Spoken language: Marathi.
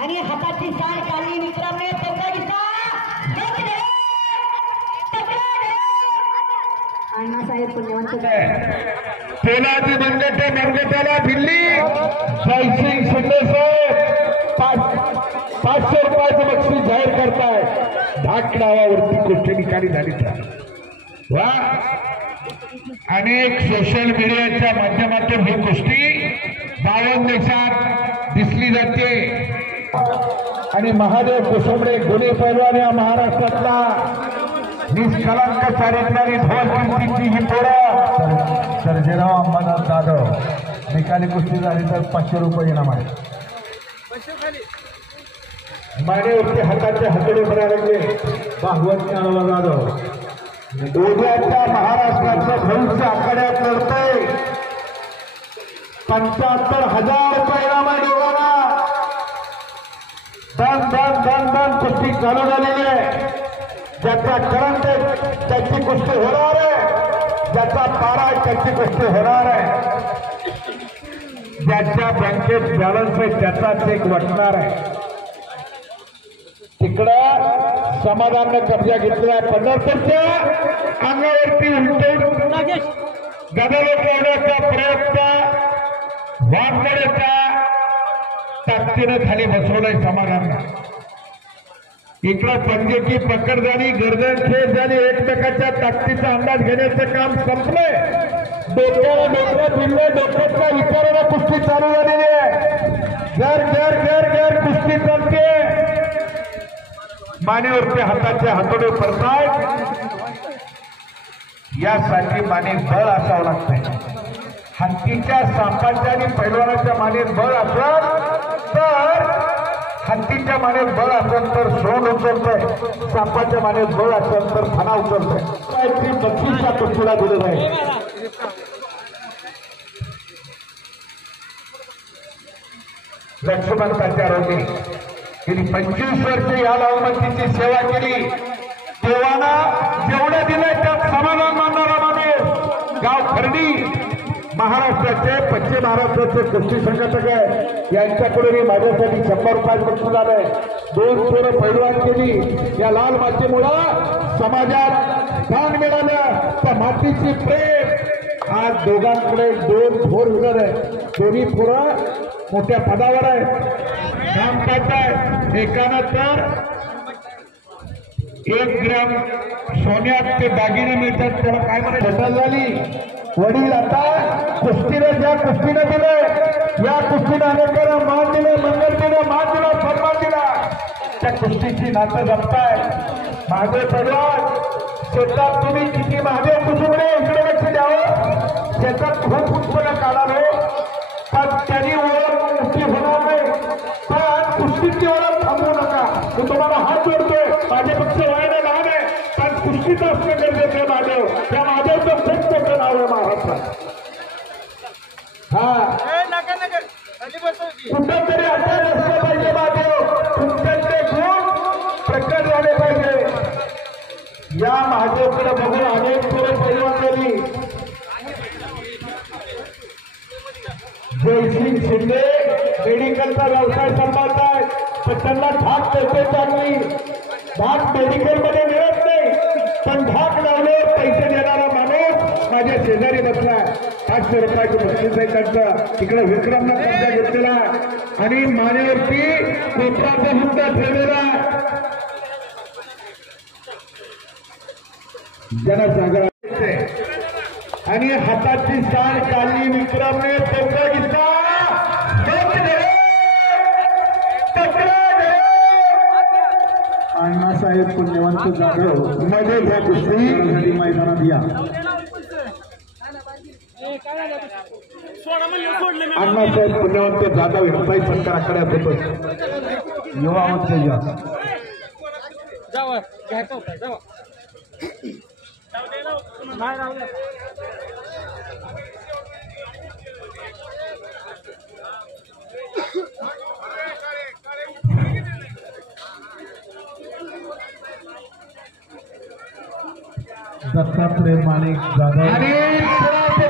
आणि हाताची साय काढली विक्रमने अण्णासाहेब पुण्यवंत पोलादी मनगट्याला दिल्ली जयसिंग शिंदे साहेब 500 रुपयाचं बक्षीस जाहीर करताय। धाक नावावरती कुस्ती निकाली झाली वा अनेक सोशल मीडियाच्या माध्यमातून ही कुस्ती 52 देशात दिसली जाते आणि महादेव कुसुंबडे गुन्हे पैलवान या महाराष्ट्रातला निष्कलंक चारित्र्याने ढोल किमतीची ही पोरं सर्जेराव अंबादास जाधव निकाली कुस्ती झाली तर 500 रुपये इनाम आहे। मानेवरती हाताचे हातोडे भरायला लागले भागवत ज्ञानोबा जाधव उद्याच्या महाराष्ट्राचं भविष्य आखाड्यात लढतंय। 75,000 रुपये इनाम आहे दोघांना। दन कुस्ती चालू झालेली आहे। ज्याचा करंट त्याची कुस्ती होणार आहे, ज्याचा पारा त्याची कुस्ती होणार आहे, ज्याच्या बँकेत बॅलन्स आहे त्याचा चेक वाटणार आहे। तिकडं समाधाननं कब्जा घेतलेला आहे। पंढरपूरच्या अंगावरती उलटून गदाला ठेवण्याचा प्रयत्न वानकडेच्या ताकदीनं खाली बसवलाय समाधाननं। इकडं पंजे की पकड झाली, गर्दन खेळ झाली, एकमेकाच्या ताकदीचा अंदाज घेण्याचं काम संपलंय। डोक्याला डोकं दिलं, डोक्याच्या विचाराला कुस्ती चालू झालेली आहे। घर कुस्ती चालते। मानेवरती हाताचे हातोडे पडतायत यासाठी मानेत बळ असावं लागतंय। हत्तीच्या सापाच्या आणि पैलवानाच्या मानेत बळ असलं तर हत्तीच्या मानेत बळ असेल तर सोंड उचलतंय, सापाच्या मानेत बळ असेल तर फणा उचलतंय। बक्षीसच्या कुस्तीला दिलं आहे। लक्ष्मण तात्यारावने गेली 25 वर्ष या लावमतीची सेवा केली। देवानं जेवढे दिले त्यात समाधान मानणारा माणूस गाव खर्डी महाराष्ट्राचे पश्चिम महाराष्ट्राचे कुस्ती संघटक आहे। यांच्याकडून माझ्यासाठी 100 रुपयाचं बक्षीस आलंय। 2 थोरं पैलवान केली। या लाल मातीमुळं समाजात दान मिळालं, त्या मातीची प्रेम। आज दोघांकडे 2 फोर व्हीलर आहे। दोन्ही पोरं मोठ्या पदावर आहे, काम करतायत। एकानं तर 1 ग्रॅम सोन्यात ते दागिने मिळतात, त्याला काय म्हणायचं झाली। वडील आता कुस्तीने ज्या कुस्तीने दिले, या कुस्तीने अनेकांना मान दिले, मंगल दिलं, मान दिला, सन्मान दिला। त्या कुस्तीची नातं जपताय महादेव पैलवान। शेतात तुम्ही किती महादेव कुसुंबडे इकडे लक्ष द्यावं। शेतात खूप उत्पन्न काढावे, पण त्यांनी ओळख कुस्ती होणार नाही। पण कुस्तीची ओळख थांबवू नका। मी तुम्हाला हात जोडतोय, माझ्यापेक्षा वयाने लहान आहे पण कुस्तीचं असणं गरजेचं आहे। महादेव त्या महादेवचं खूप मोठं नाव आहे महाराष्ट्रात। कुठं तरी आता नसलं पाहिजे महादेव, तुमच्यातले गुण प्रकट झाले पाहिजे। या महादेवकडे बघून अनेक पुढे पैलवान झाली। जयसिंग शिंदे मेडिकलचा व्यवसाय सांभाळताय, पण त्यांना धाक पैसे चांगली। धाक मेडिकलमध्ये मिळत नाही, पण धाक लावल्यावर पैसे देणारा माणूस माझ्या शेजारी बसलाय। 500 रुपयाचं बक्षीस आहे त्यांचं। तिकडे विक्रमनं कब्जा घेतलेला आणि मानेवरती कोपराचा मुद्दा ठेवलेला। जनसागर आणि हाताची साल काढली विक्रमने। अण्णासाहेब पुण्यवंत जाधव मध्ये या कुस्ती मैदानात या। अण्णासाहेब पुण्यवंत जाधव यांचाही सत्कार आखाड्यात होतो। युवा उत्तेजक दत्तात्रय माणिक जाधव